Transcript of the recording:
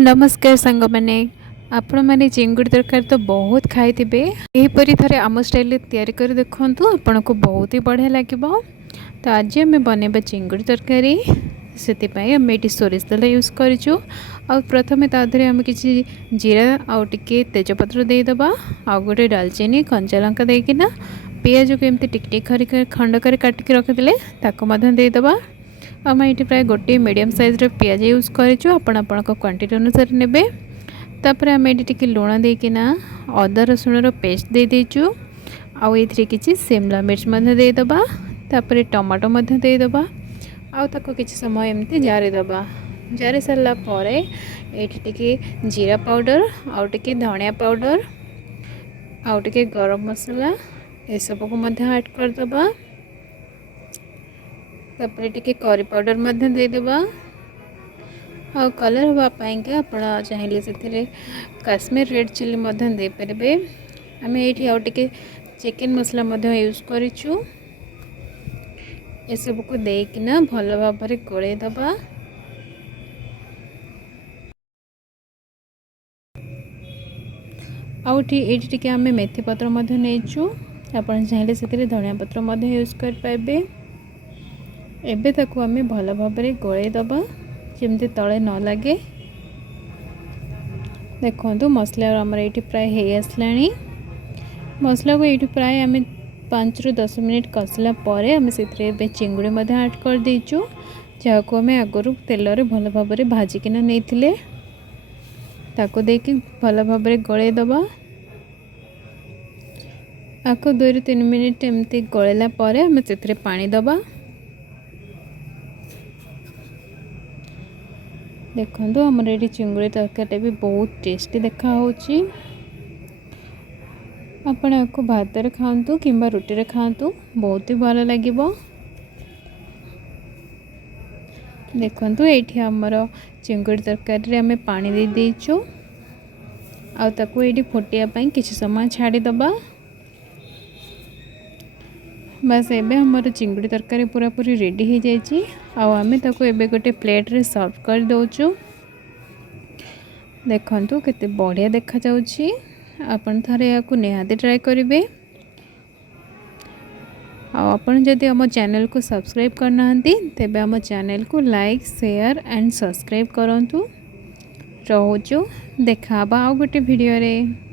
नमस्कार सांग मैंने आपण मैंने चिंगुड़ी तरकारी तो बहुत खाई थे। यहीपरी थे आम स्टाइल तैयारी कर देखु आपन को बहुत ही बढ़िया लगे। तो आज आम बनवा चिंगुड़ी तरकारी से आम ये सोरिष तेल यूज करूँ। प्रथम तादे आम कि जीरा आउ टे तेजपत्र देदेबा आ गोटे डालचीनी कंचा लंका देकिना पियाज को एमती टिक टिक खंड कर काटिक रखिले देदेबा। आम ये प्राय गोटे मीडियम साइज पियाज यूज करूँ आपण क्वांटिटी अनुसार ने। तापर आम ये टे लुण देकिना अदा रसुण पेस्ट दे देचु आउ ये किसी शिमला मिर्च देदेबा। तापर टमाटो देदेबा आउ ताको किसी समय एमती जारी दबा। जारी सारा पर ये जीरा पाउडर आउ टे धनिया पाउडर आउ टे गरम मसला ये सब को ऐड करदबा। तापर टे करी पाउडर देदेबा आ कलर हाँपाई आप चाहिए से काश्मीर रेड चिली दे पारे। आम ये आउ टे चिकेन मसला यूज करूँ। ये सब को देकिना भल भाव गोले दबा। आउे आम मेथी पत्र नहींचु आप चाहिए से धनिया पत्र यूज करें। एबे ताकू आम भल भाव गोले दबा जमती तले न लगे। देखो मसला आमर ये प्राय हो आसला। मसला को ये प्राय आम 5 ରୁ 10 मिनिट कषला आम से चिंगुड़ी ऐड कर देचु जहाँ को आम आगुरी तेल रे भल भाव भाजिकिना नहीं ताको देकी भल भाव गोले दबा। आपको 2 ରୁ 3 मिनिट एमती गोलेला आम से पानी दबा। देखो आमर ये चिंगुड़ी तरकारी भी बहुत टेस्टी देखा आपण आपको भात खातु कि रुटी खातु बहुत ही भल लगे। देखो ये आमर चिंगुड़ी तरकारी आम पानी दे देचु आउ ये फुटापी किसी समय छाड़ीदबा। बस एबे हमर चिंगुड़ी तरकारी पूरा पूरी रेडी हो जाइए। आम एबे गोटे प्लेट रे सर्व कर दौचु। देखंतु केते बढ़िया देखा जाउछि। आपण थारे याकु निहाती ट्राई करिवे। आपण जदि आम चैनल को सब्सक्राइब करना तेबे आम चैनल को लाइक शेयर एंड सब्सक्राइब करंतु। रहूचु देखा आ गोटे वीडियो रे।